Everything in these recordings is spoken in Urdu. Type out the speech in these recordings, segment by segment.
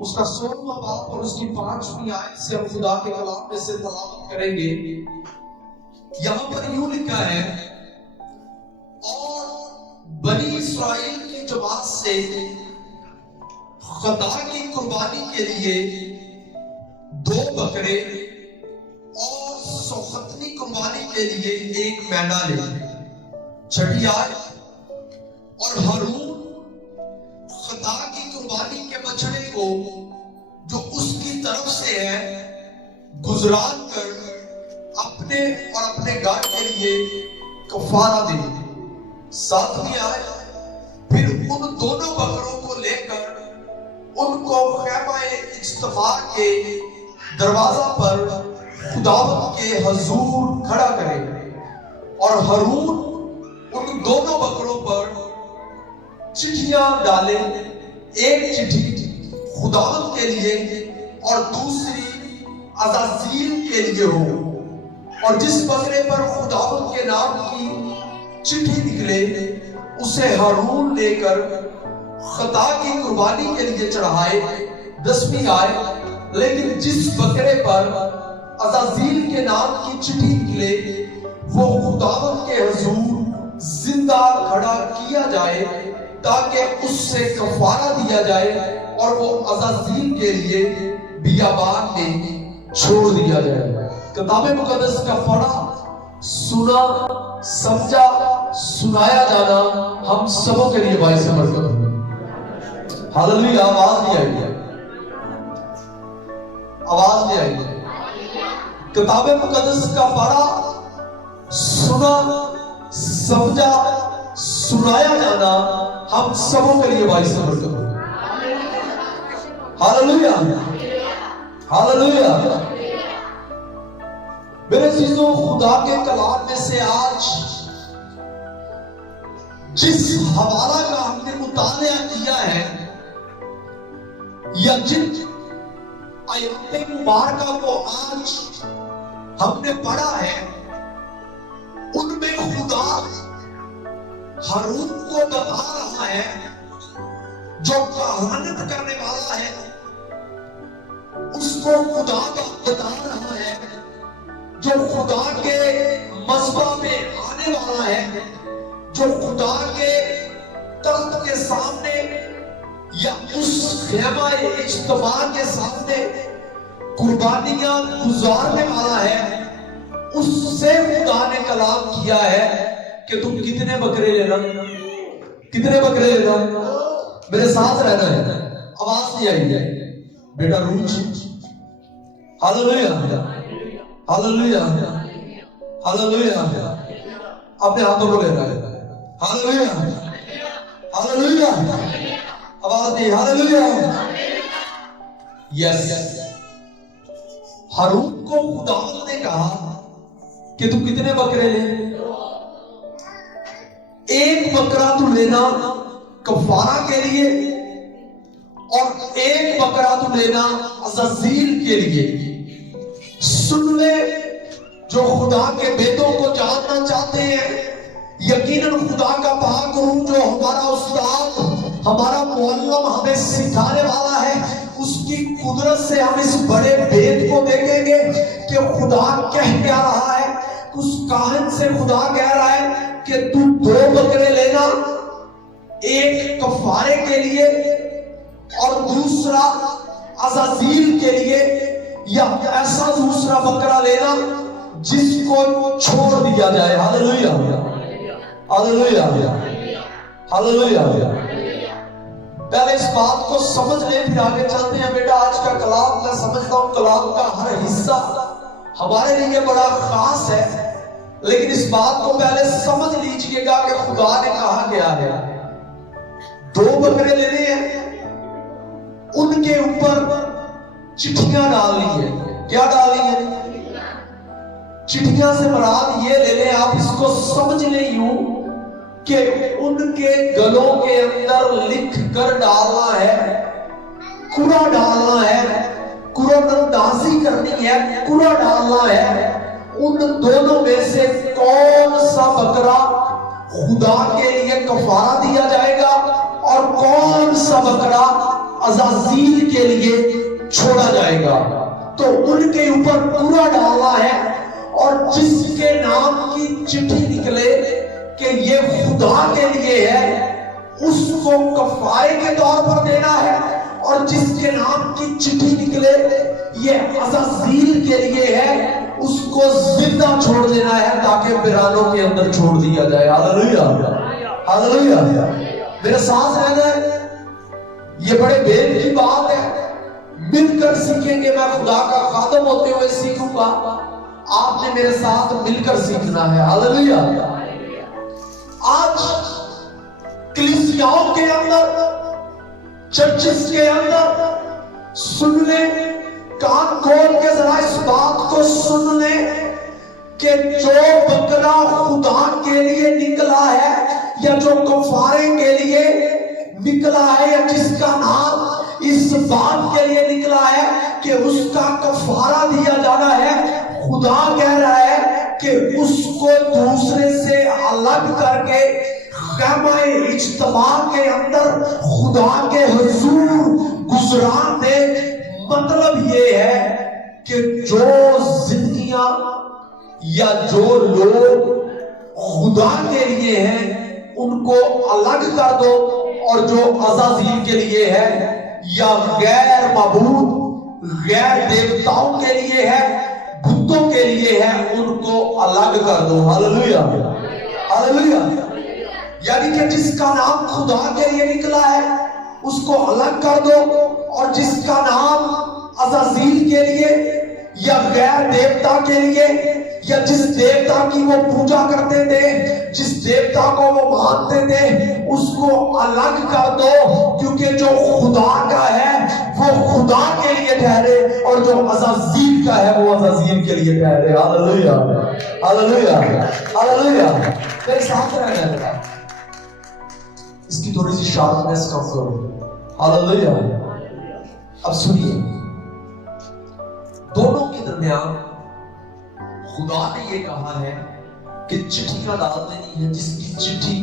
اس کا 16واں باب اور اس کی 5ویں آیت سے ہم خدا کے کلام میں سے تلاوت کریں گے۔ یہاں پر یوں لکھا ہے، اور بنی اسرائیل کی جماعت سے خطا کی قربانی کے لیے 2 بکرے اور سوختنی قربانی کے لیے 1 مینڈا لے۔ 6 آیت، اور ہارون خطا کی قربانی کے بچڑے کو جو اس کی طرف سے ہے گزران کر اپنے اور اپنے گھر کے لیے کفارہ دے۔ 7ویں آیت، پھر ان دونوں بکروں کو لے کر ان کو خیمہ اجتماع کے دروازہ پر خداوند کے حضور کھڑا کرے، اور ہارون ان دونوں بکروں پر چٹھیاں ڈالے، ایک چٹھی خداوند کے لیے اور دوسری عزازیل کے لیے ہو، اور جس بکرے پر خداوند کے نام کی چٹھی نکلے اسے ہارون لے کر خطا کی قربانی کے لیے چڑھائے۔ 10ویں آیت، لیکن جس بکرے پر عزازیل کے نام کی چٹھی نکلے وہ خداوند کے حضور زندہ کھڑا کیا جائے تاکہ اس سے کفارہ دیا جائے، اور وہ عزازیل کے لیے بیابان میں چھوڑ دیا جائے۔ کتاب مقدس کا پڑھا، سنا، سمجھا، سنایا جانا ہم سبوں کے لیے باعث برکت ہو۔ ہاللویا، آواز نہیں آئی، آواز نہیں آئی۔ کتاب مقدس کا پڑھا، سنا، سمجھا، سنایا جانا ہم سبوں کے لیے باعث برکت ہو۔ Hallelujah, hallelujah. میرے عزیزوں، خدا کے کلام میں سے آج جس حوالہ کا ہم نے مطالعہ کیا ہے یا جن آیات مبارکہ کو آج ہم نے پڑھا ہے، ان میں خدا ہارون کو بتا رہا ہے جو کہانت کرنے والا ہے، اس کو خدا بتا رہا ہے جو خدا کے مذبح میں آنے والا ہے، جو خدا کے تخت کے سامنے یا اس خیمہ اجتماع کے سامنے قربانیاں گزارنے والا ہے۔ اس سے خدا نے کلام کیا ہے کہ تم کتنے بکرے لینا، کتنے بکرے لینا، میرے ساتھ رہنا ہے۔ آواز نہیں آئی بیٹا، روچ۔ Hallelujah, hallelujah, hallelujah. اپنے ہاتھوں کو لینا ہے۔ Hallelujah, hallelujah. آواز نہیں، ہاللویا۔ یس، ہارون کو خدا نے کہا کہ تم کتنے بکرے لے؟ 1 بکرا تو لینا کفارہ کے لیے، اور 1 بکرا تو لینا عزازیل کے لیے۔ سن لے، جو خدا کے بیٹوں کو جاننا چاہتے ہیں، یقیناً خدا کا پاک روح جو ہمارا استاد، ہمارا معلم ہمیں سکھانے والا ہے، اس کی قدرت سے ہم اس بڑے بید کو دیکھیں گے کہ خدا کہہ کیا رہا ہے۔ اس کاہن سے خدا کہہ رہا ہے کہ تو 2 بکرے لینا، 1 کفارے کے لیے اور دوسرا عزازیل کے لیے، یا ایسا دوسرا بکرا لینا جس کو چھوڑ دیا جائے۔ Hallelujah, hallelujah, hallelujah. پہلے اس بات کو سمجھ لیں، پھر آگے چلتے ہیں۔ بیٹا، آج کا کلام میں سمجھتا ہوں کلام کا ہر حصہ ہمارے لیے بڑا خاص ہے، لیکن اس بات کو پہلے سمجھ لیجئے گا کہ خدا نے کہا کیا ہے۔ 2 بکرے لینے ہیں، ان کے اوپر چٹھیاں ڈالنی ہے۔ کیا ڈالنی ہے؟ چٹھیاں سے مراد یہ لے لیں، آپ اس کو سمجھ لیں یوں کہ ان کے گلوں کے اندر لکھ کر ڈالنا ہے، کڑا ڈالنا ہے، قرآن اندازی کرنی ہے، کڑا ڈالنا ہے۔ ان دونوں میں سے کون سا بکرا خدا کے لیے کفارہ دیا جائے گا اور کون سا بکرا عزازیل کے لیے چھوڑا جائے گا، تو ان کے اوپر پورا ڈالنا ہے، اور جس کے نام کی چٹھی نکلے کہ یہ خدا کے لیے ہے اس کو کفارے کے طور پر دینا ہے، اور جس کے نام کی چٹھی نکلے یہ عزازیل کے لیے ہے اس کو زندہ چھوڑ دینا ہے تاکہ پیرانوں کے اندر چھوڑ دیا جائے۔ ہاللیلویہ ہاللیلویہ، میرے ساتھ رہنا ہے، یہ بڑے بید کی بات ہے، مل کر سیکھیں گے۔ میں خدا کا خادم ہوتے ہوئے سیکھوں گا، آپ نے میرے ساتھ مل کر سیکھنا ہے۔ ہاللیلویہ۔ آج کلیسیاؤں کے اندر، چرچز کے اندر سن لیں، کان کھول کے ذرا اس بات کو سن لیں کہ جو بکرا خدا کے لیے نکلا ہے یا جو کفارے کے لیے نکلا ہے یا جس کا نام اس بات کے لیے نکلا ہے کہ اس کا کفارہ دیا جانا ہے، خدا کہہ رہا ہے کہ اس کو دوسرے سے الگ کر کے خیمہ اجتماع کے اندر خدا کے حضور گزران دے۔ مطلب یہ ہے کہ جو زندگیاں یا جو لوگ خدا کے لیے ہیں ان کو الگ کر دو، اور جو عزازیل کے لیے ہے یا غیر معبود غیر دیوتاؤں کے لیے ہے، بتوں کے لیے ہے، ان کو الگ کر دو۔ ہاللیلویہ ہاللیلویہ۔ یعنی کہ جس کا نام خدا کے لیے نکلا ہے اس کو الگ کر دو، اور جس کا نام عزازیل کے لیے یا غیر دیوتا کے لیے یا جس دیوتا کی وہ پوجا کرتے تھے، جس دیوتا کو وہ مانتے تھے، اس کو الگ کر دو، کیونکہ جو خدا کا ہے وہ خدا کے لیے ٹھہرے، اور جو عزازیل کا ہے وہ عزازیل کے لیے ٹھہرے۔ ہاللیلویہ ہاللیلویہ ہاللیلویہ۔ میرے ساتھ رہنا ہے، اس کی تھوڑی سی شارپنیس کم کرو۔ ہاللیلویہ۔ اب سنیے، دونوں کے درمیان خدا نے یہ کہا ہے کہ چٹھی کا ڈال دینی ہے، جس کی چٹھی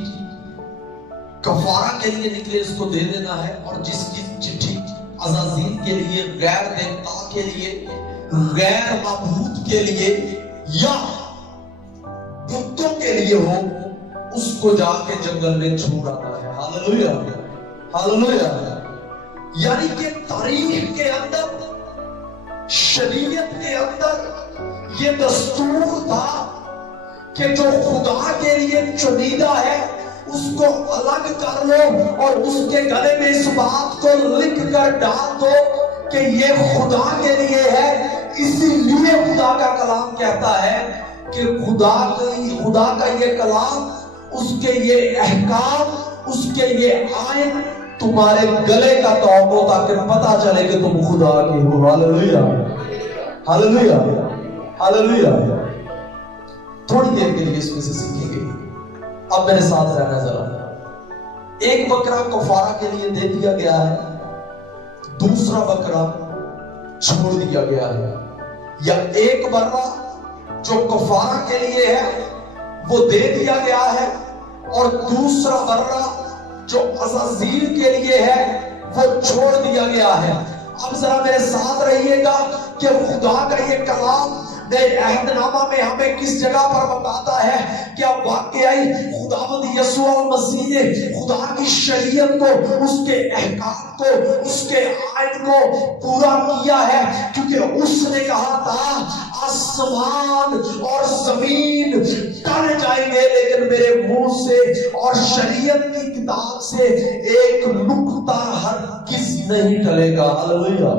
کفارہ کے لیے نکلے اس کو دے دینا ہے، اور جس کی چٹھی عزازیل کے لیے، غیر دیوتا کے لیے، غیر معبود کے لیے یا بتوں کے لیے ہو اس کو جا کے جنگل میں چھوڑ آنا ہے۔ ہاللیلویہ ہاللیلویہ۔ یعنی کہ تاریخ کے اندر، شریعت کے اندر یہ دستور تھا کہ جو خدا کے لیے چنیدہ ہے اس کو الگ کر لو، اور اس کے گلے میں اس بات کو لکھ کر ڈال دو کہ یہ خدا کے لیے ہے۔ اسی لیے خدا کا کلام کہتا ہے کہ خدا کا یہ کلام، اس کے یہ احکام، اس کے یہ آئین تمہارے گلے کا توقع، تاکہ پتا چلے کہ تم خدا کے ہو۔ ہاللیلویہ ہاللیلویہ ہاللیلویہ۔ تھوڑی دیر کے لیے اس میں سے سیکھیں گے، اب میرے ساتھ رہنا ذرا۔ ایک بکرا کفارہ کے لیے دے دیا گیا ہے، دوسرا بکرا چھوڑ دیا گیا ہے، یا ایک بکرا جو کفارہ کے لیے ہے وہ دے دیا گیا ہے، اور دوسرا بکرا جو عزازیل کے لیے ہے وہ چھوڑ دیا گیا ہے۔ اب ذرا میرے ساتھ رہیے گا کہ خدا کا یہ کلام نئے عہد نامہ میں ہمیں کس جگہ پر بتاتا ہے کہ اب واقعی خداوند یسوع المسیح نے خدا کی شریعت کو، اس کے احکام کو، اس کے آئین کو پورا کیا ہے، کیونکہ اس نے کہا تھا آسمان اور زمین ٹل جائیں گے لیکن میرے منہ سے اور شریعت کی کتاب سے ایک نقطہ ہرگز نہیں ٹلے گا۔ ہاللیلویہ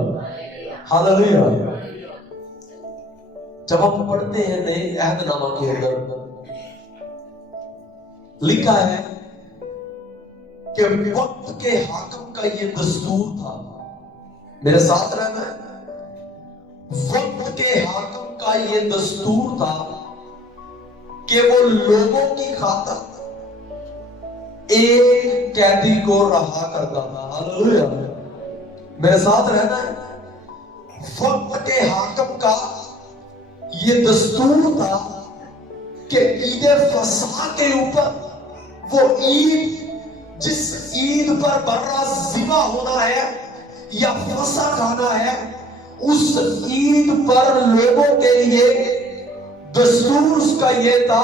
ہاللیلویہ۔ جب ہم پڑھتے ہیں نئے عہد نامہ کے اندر لکھا ہے کہ وقت کے حاکم کا یہ دستور تھا، میرے ساتھ رہنا ہے، وقت کے حاکم کا یہ دستور تھا کہ وہ لوگوں کی خاطر ایک قیدی کو رہا کرتا تھا۔ ہاللیلویہ، میرے ساتھ رہنا ہے۔ وقت کے حاکم کا یہ دستور تھا کہ عید فصح کے اوپر، وہ عید جس عید پر برا ذبح ہونا ہے، یا فسح کھانا ہے، اس عید پر لوگوں کے لیے دستور اس کا یہ تھا،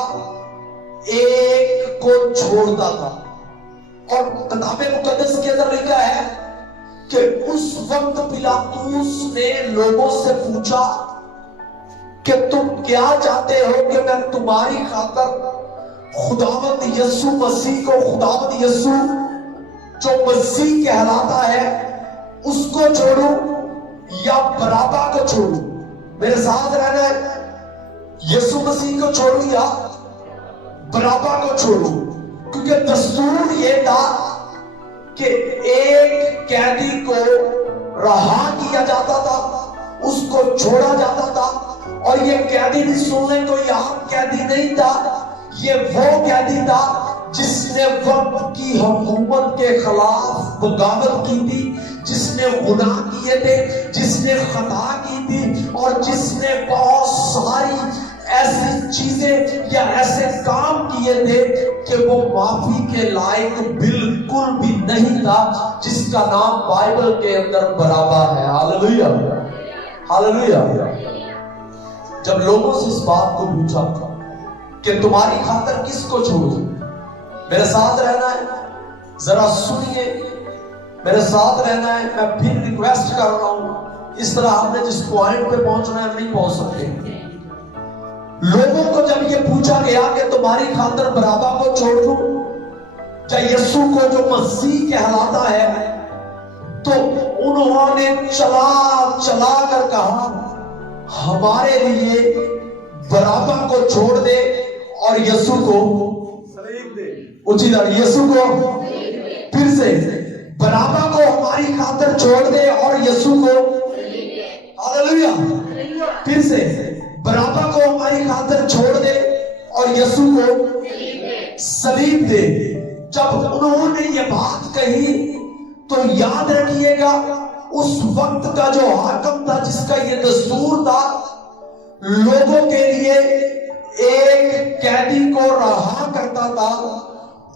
ایک کو چھوڑتا تھا۔ اور کتاب مقدس کے اندر لکھا ہے کہ اس وقت پلاطوس نے لوگوں سے پوچھا کہ تم کیا چاہتے ہو کہ میں تمہاری خاطر خداوند یسوع مسیح کو، خداوند یسوع جو مسیح کہلاتا ہے اس کو چھوڑوں یا برابا کو چھوڑوں؟ میرے ساتھ رہنا ہے، یسوع مسیح کو چھوڑوں یا برابا کو چھوڑوں؟ کیونکہ دستور یہ تھا کہ ایک قیدی کو رہا کیا جاتا تھا، اس کو چھوڑا جاتا تھا، اور یہ قیدی بھی سننے کو یہاں قیدی نہیں تھا، یہ وہ قیدی تھا جس نے وقت کی حکومت کے خلاف بغاوت کی تھی، جس نے گناہ کیے تھے، جس نے خطا کی تھی، اور جس نے بہت ساری ایسی چیزیں یا ایسے کام کیے تھے کہ وہ معافی کے لائق بالکل بھی نہیں تھا، جس کا نام بائبل کے اندر برابا ہے۔ Hallelujah hallelujah. جب لوگوں سے اس بات کو پوچھا کہ تمہاری خاطر کس کو چھوڑوں، میرے ساتھ رہنا ہے، ذرا سنیے، میرے ساتھ رہنا ہے، میں پھر ریکویسٹ کر رہا ہوں، اس طرح ہم نے جس پوائنٹ پہ پہنچنا ہے ہم نہیں پہنچ سکتے۔ لوگوں کو جب یہ پوچھا گیا کہ تمہاری خاطر برابا کو چھوڑ دوں یا یسوع کو جو مسیح کہلاتا ہے، تو انہوں نے چلا کر کہا ہمارے لیے برابا کو چھوڑ دے اور یسوع کو سلیب دے۔ اونچی طرح یسوع کو، پھر سے برابا کو ہماری خاطر چھوڑ دے اور یسوع کو، ہاللویا، پھر سے برابا کو ہماری خاطر چھوڑ دے اور یسوع کو سلیب دے۔ جب انہوں نے یہ بات کہی تو یاد رکھیے گا اس وقت کا جو حاکم تھا، جس کا یہ دستور تھا لوگوں کے لیے ایک قیدی کو رہا کرتا تھا،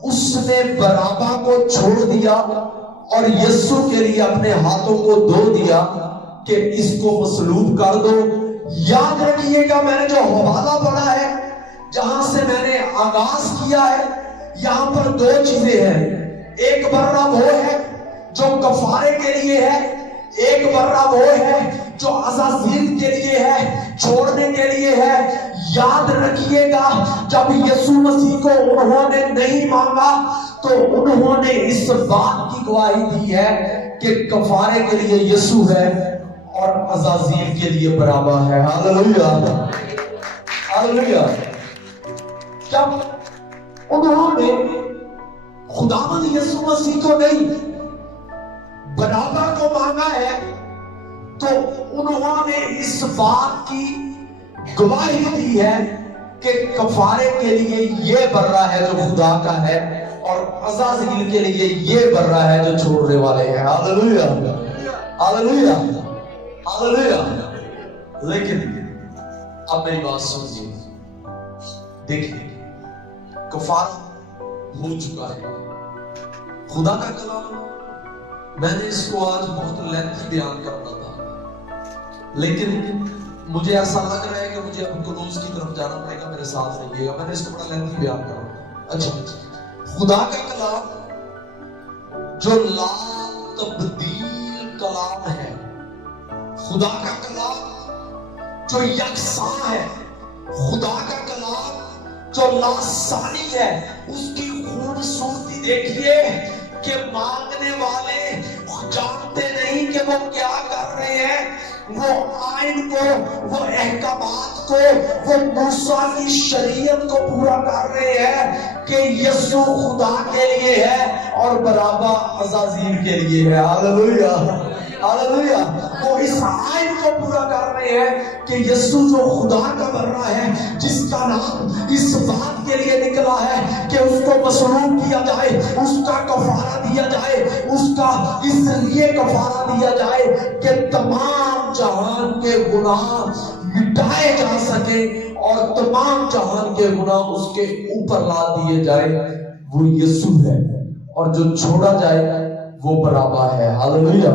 اس نے برابا کو چھوڑ دیا اور یسوع کے لیے اپنے ہاتھوں کو دھو دیا کہ اس کو مصلوب کر دو۔ یاد رکھیے گا، میں نے جو حوالہ پڑھا ہے، جہاں سے میں نے آغاز کیا ہے، یہاں پر دو چیزیں ہیں۔ ایک برہ وہ ہے جو کفارے کے لیے ہے، ایک برہ وہ ہے جو عزازیل کے لیے ہے، چھوڑنے کے لیے ہے۔ یاد رکھیے گا، جب یسوع مسیح کو انہوں نے نہیں مانگا تو انہوں نے اس بات کی گواہی دی ہے کہ کفارے کے لیے یسوع ہے اور عزازیل کے لیے برابا ہے۔ Hallelujah hallelujah. جب انہوں نے خداوند یسوع مسیح کو نہیں برابا کو مانگا ہے تو انہوں نے اس بات کی گواہی دی ہے کہ کفارے کے لیے یہ برہ ہے جو خدا کا ہے، اور عزازیل کے لیے یہ برہ ہے جو چھوڑنے والے ہیں۔ Hallelujah hallelujah hallelujah. لیکن اب میری بات سنیے، دیکھیں کفارہ ہو چکا ہے۔ خدا کا کلام، میں نے اس کو آج بہت لینتھی بیان کرنا تھا، لیکن مجھے ایسا لگ رہا ہے کہ مجھے اب کلوز کی طرف جانا پڑے گا، میرے ساتھ رہیے گا، میں نے اس کو بڑا لینتھی بیان کرنا۔ اچھا، خدا کا کلام جو لا تبدیل کلام ہے، خدا کا کلام جو یکساں ہے، خدا کا کلام جو لاسانی ہے، اس کی خوبصورتی دیکھیے کہ مانگنے والے جانتے نہیں کہ وہ کیا کر رہے ہیں، وہ آئین کو، وہ احکامات کو، وہ موسیٰ کی شریعت کو پورا کر رہے ہیں کہ یسوع خدا کے لیے ہے اور برابا عزازیل کے لیے ہے۔ Hallelujah hallelujah. وہ اس آئین کو پورا کر رہے ہیں کہ یسوع جو خدا کا برہ ہے، جس کا نام اس بات کے لیے نکلا ہے کہ اس کو مصلوب کیا جائے، اس کا کفارہ دیا جائے، اس کا اس لیے کفارہ دیا جائے کہ تمام جہان کے گناہ مٹائے جا سکے اور تمام جہان کے گناہ اس کے اوپر لا دیے جائے۔ وہ یسوع ہے، اور جو چھوڑا جائے وہ برابا ہے۔ ہاللویا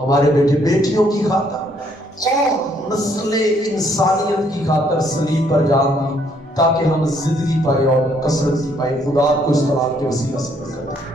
ہمارے بیٹے بیٹیوں کی خاطر اور نسل انسانیت کی خاطر صلیب پر جان دی تاکہ ہم زندگی پائیں اور کثرت کی پائیں. خدا کو اس کلام کے وسیلہ سے برکت دے.